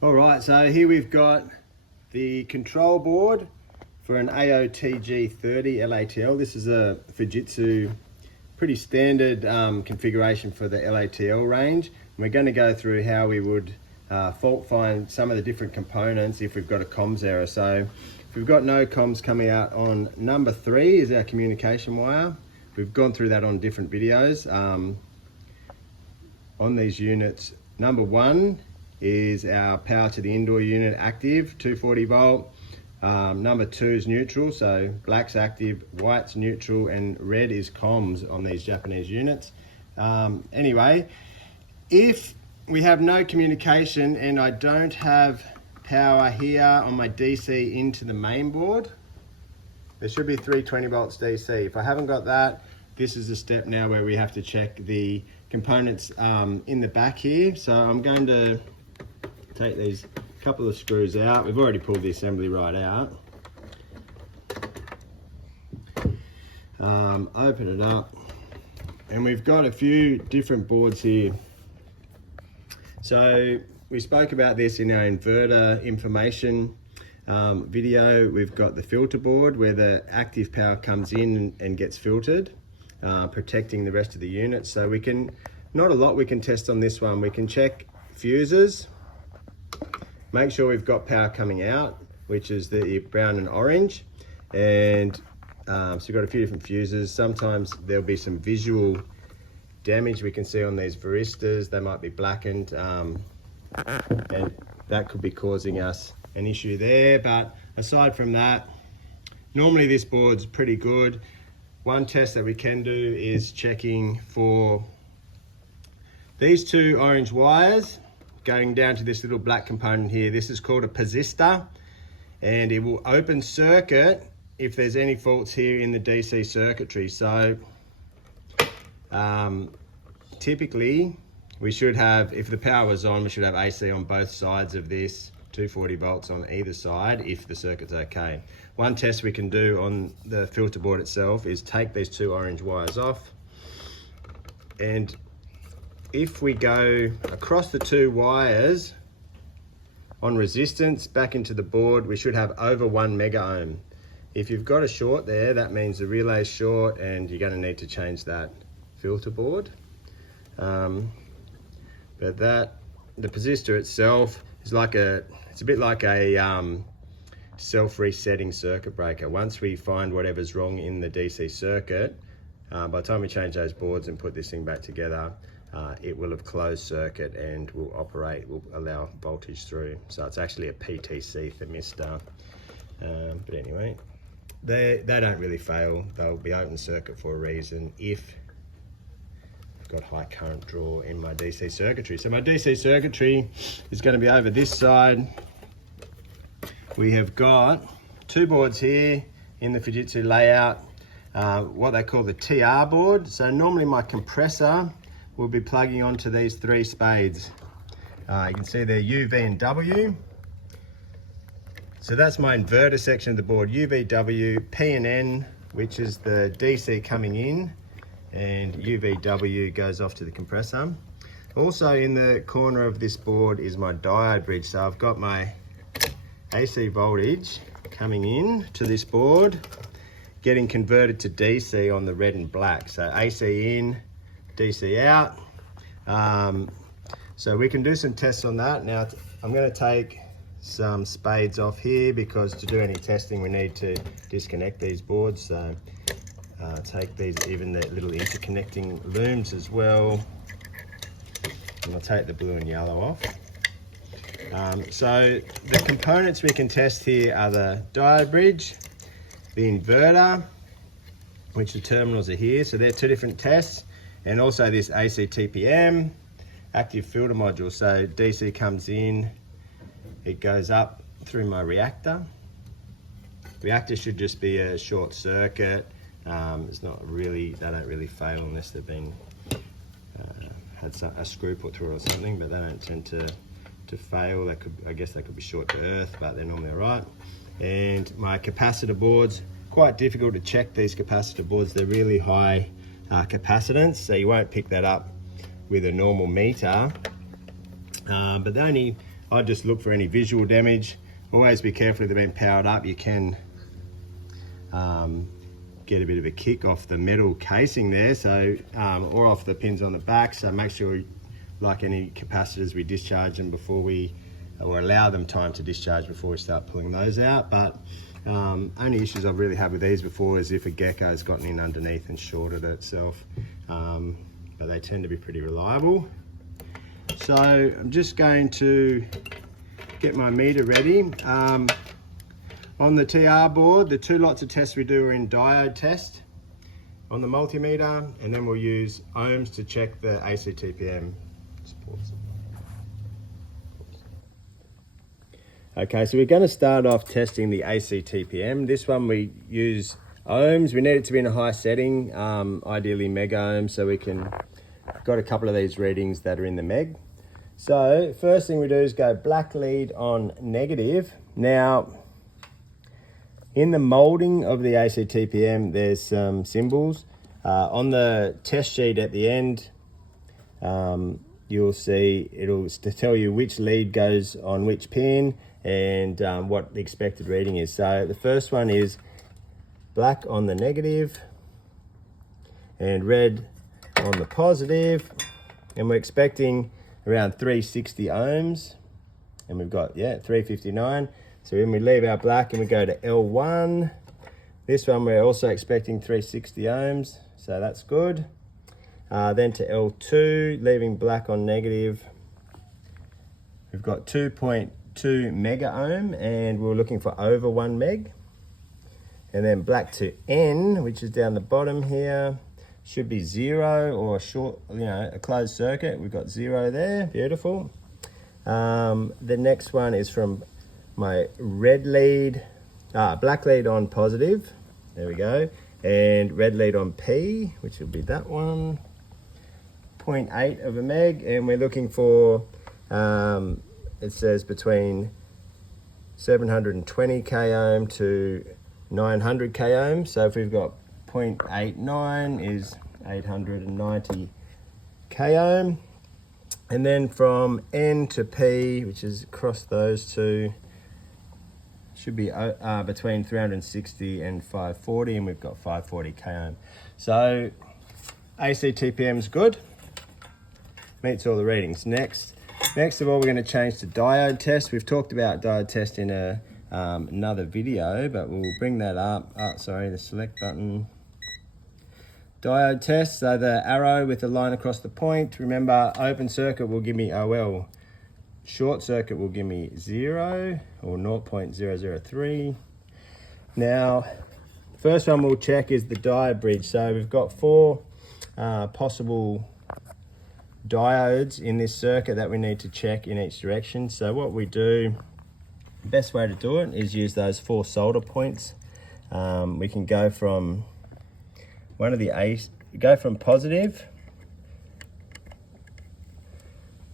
All right, so here we've got the control board for an AOTG30 LATL. This is a Fujitsu pretty standard configuration for the LATL range. And we're going to go through how we would fault find some of the different components if we've got a comms error. So if we've got no comms coming out on number 3 is our communication wire. We've gone through that on different videos. On these units, number 1 is our power to the indoor unit active, 240 volt. Number 2 is neutral, so black's active, white's neutral, and red is comms on these Japanese units. Anyway, if we have no communication and I don't have power here on my DC into the main board, there should be 320 volts DC. If I haven't got that, this is the step now where we have to check the components in the back here. So I'm going to take these couple of screws out. We've already pulled the assembly right out. Open it up, and we've got a few different boards here. So we spoke about this in our inverter information video. We've got the filter board where the active power comes in and gets filtered, protecting the rest of the unit. So we can, not a lot we can test on this one. We can check fuses, make sure we've got power coming out, which is the brown and orange. And so we've got a few different fuses. Sometimes there'll be some visual damage we can see on these varistas. They might be blackened, and that could be causing us an issue there. But aside from that, normally this board's pretty good. One test that we can do is checking for these 2 orange wires going down to this little black component here. This is called a persistor, and it will open circuit if there's any faults here in the DC circuitry. So typically we should have, if the power was on, we should have AC on both sides of this, 240 volts on either side if the circuit's okay. One test we can do on the filter board itself is take these 2 orange wires off, and if we go across the 2 wires on resistance back into the board, we should have over 1 mega ohm. If you've got a short there, that means the relay's short and you're going to need to change that filter board. But the persistor itself is it's a bit like a self-resetting circuit breaker. Once we find whatever's wrong in the DC circuit, by the time we change those boards and put this thing back together, it will have closed circuit and will allow voltage through. So it's actually a PTC thermistor. But anyway, they don't really fail. They'll be open circuit for a reason if I've got high current draw in my DC circuitry. So my DC circuitry is going to be over this side. We have got 2 boards here in the Fujitsu layout, what they call the TR board. So normally my compressor will be plugging onto these 3 spades. You can see they're UV and W. So that's my inverter section of the board, UVW, P and N, which is the DC coming in, and UVW goes off to the compressor. Also in the corner of this board is my diode bridge. So I've got my AC voltage coming in to this board, getting converted to DC on the red and black. So AC in, DC out. So we can do some tests on that. Now I'm going to take some spades off here because to do any testing we need to disconnect these boards. So take these, even the little interconnecting looms as well, and I'll take the blue and yellow off. So the components we can test here are the diode bridge, the inverter, which the terminals are here, so they're 2 different tests, and also this ACTPM active filter module. So DC comes in, it goes up through my reactor. Reactor should just be a short circuit. It's not really, they don't really fail unless they've been had a screw put through it or something, but they don't tend to fail. I guess they could be short to earth, but they're normally all right. And my capacitor boards, quite difficult to check these capacitor boards. They're really high capacitance, so you won't pick that up with a normal meter. But the only I'd just look for any visual damage. Always be careful if they're being powered up. You can get a bit of a kick off the metal casing there, so or off the pins on the back. So make sure, like any capacitors, we discharge them before we, or allow them time to discharge before we start pulling those out. But only issues I've really had with these before is if a gecko's gotten in underneath and shorted it itself. But they tend to be pretty reliable. So I'm just going to get my meter ready. On the TR board, the 2 lots of tests we do are in diode test on the multimeter, and then we'll use ohms to check the AC TPM. Okay, so we're going to start off testing the AC TPM. This one we use ohms. We need it to be in a high setting, ideally mega ohms, so we can, got a couple of these readings that are in the meg. So first thing we do is go black lead on negative. Now, in the molding of the AC TPM, there's some symbols. On the test sheet at the end, you'll see it'll tell you which lead goes on which pin and what the expected reading is. So the first one is black on the negative and red on the positive, and we're expecting around 360 ohms, and we've got 359. So when we leave our black and we go to L1, this one we're also expecting 360 ohms, so that's good. Then to L2, leaving black on negative, we've got 2.2 mega ohm, and we're looking for over 1 meg. And then black to N, which is down the bottom here, should be 0 or a short, a closed circuit. We've got 0 there, beautiful. The next one is from my red lead, black lead on positive, there we go, and red lead on P, which will be that one, 0.8 of a meg, and we're looking for, it says between 720 k ohm to 900 k ohm, so if we've got 0.89 is 890 k ohm, and then from N to P, which is across those two, should be between 360 and 540, and we've got 540 k ohm. So AC TPM is good, meets all the readings. Next of all, we're going to change to diode test. We've talked about diode test in another video, but we'll bring that up. The select button. Diode test, so the arrow with the line across the point. Remember, open circuit will give me OL. Short circuit will give me 0 or 0.003. Now, the first one we'll check is the diode bridge. So we've got 4 possible diodes in this circuit that we need to check in each direction. So what we do, the best way to do it is use those 4 solder points. We can go from positive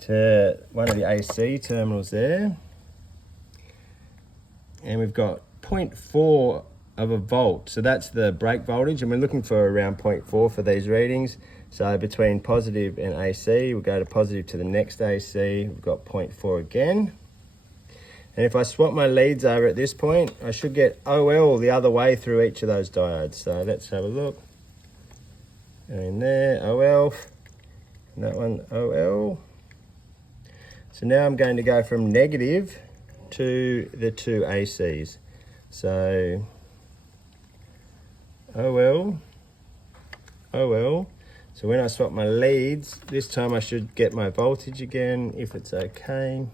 to one of the AC terminals there, and we've got 0.4 of a volt, so that's the break voltage, and we're looking for around 0.4 for these readings. So between positive and AC, we'll go to positive to the next AC, we've got 0.4 again. And if I swap my leads over at this point, I should get OL the other way through each of those diodes. So let's have a look. And there, OL, and that one, OL. So now I'm going to go from negative to the 2 ACs. So OL. So when I swap my leads, this time I should get my voltage again, if it's okay.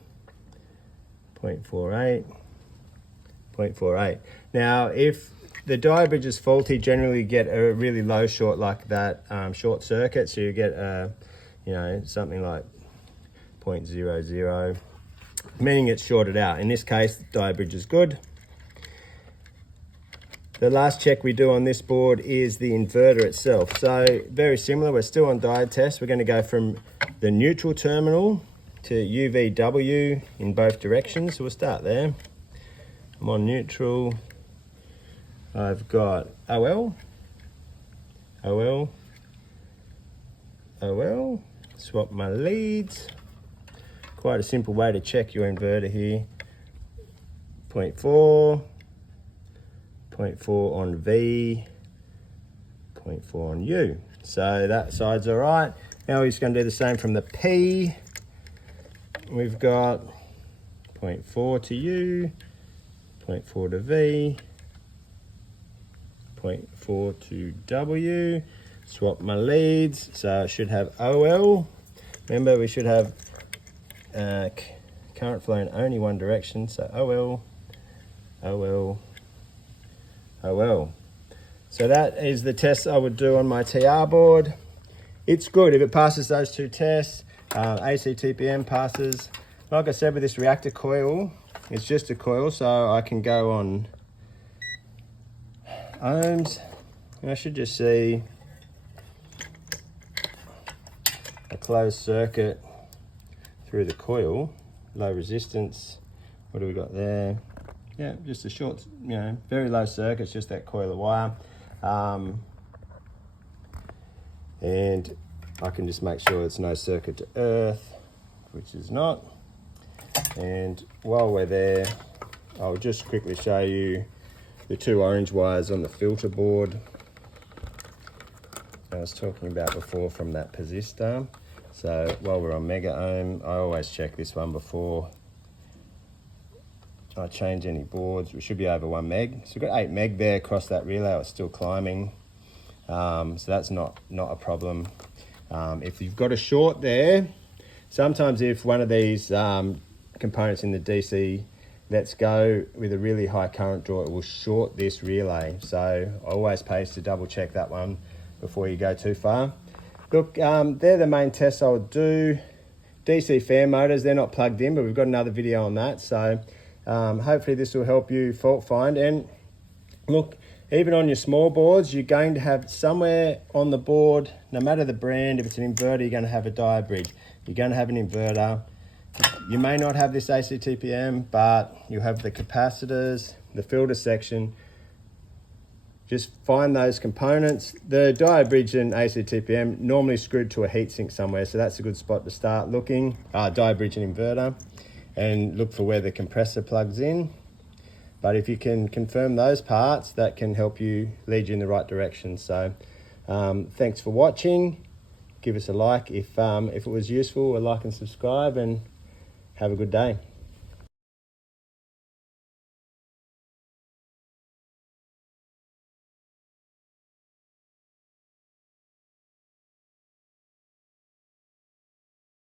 0.48. Now, if the diode bridge is faulty, generally get a really low short like that, short circuit, so you get something like 0.00, meaning it's shorted out. In this case, the diode bridge is good. The last check we do on this board is the inverter itself. So very similar, we're still on diode test. We're going to go from the neutral terminal to UVW in both directions. So we'll start there. I'm on neutral. I've got OL. Swap my leads. quite a simple way to check your inverter here. 0.4, 0.4 on V, 0.4 on U. So that side's all right. Now we're just going to do the same from the P. We've got 0.4 to U, 0.4 to V, 0.4 to W. Swap my leads, so I should have OL. Remember, we should have current flow in only one direction, so OL, OL, OL. So that is the test I would do on my TR board. It's good if it passes those two tests. AC TPM passes. Like I said, with this reactor coil, it's just a coil, so I can go on ohms, and I should just see a closed circuit through the coil, low resistance. What do we got there? Yeah, just a short, very low circuit. It's just that coil of wire. And I can just make sure it's no circuit to earth, which is not. And while we're there, I'll just quickly show you the two orange wires on the filter board I was talking about before from that persistor. So while we're on mega ohm, I always check this one before I change any boards. We should be over 1 meg. So we've got 8 meg there across that relay. It's still climbing. So that's not a problem. If you've got a short there, sometimes if one of these components in the DC lets go with a really high current draw, it will short this relay. So always pays to double check that one before you go too far. Look, they're the main tests I would do. DC fan motors, they're not plugged in, but we've got another video on that. So hopefully this will help you fault find. And look, even on your small boards, you're going to have somewhere on the board, no matter the brand, if it's an inverter, you're going to have a diode bridge. You're going to have an inverter. You may not have this AC TPM, but you have the capacitors, the filter section. Just find those components. The diode bridge and AC TPM normally screwed to a heatsink somewhere, so that's a good spot to start looking. Diode bridge and inverter, and look for where the compressor plugs in. But if you can confirm those parts, that can help you lead you in the right direction. So thanks for watching. Give us a like if it was useful, a like and subscribe, and have a good day.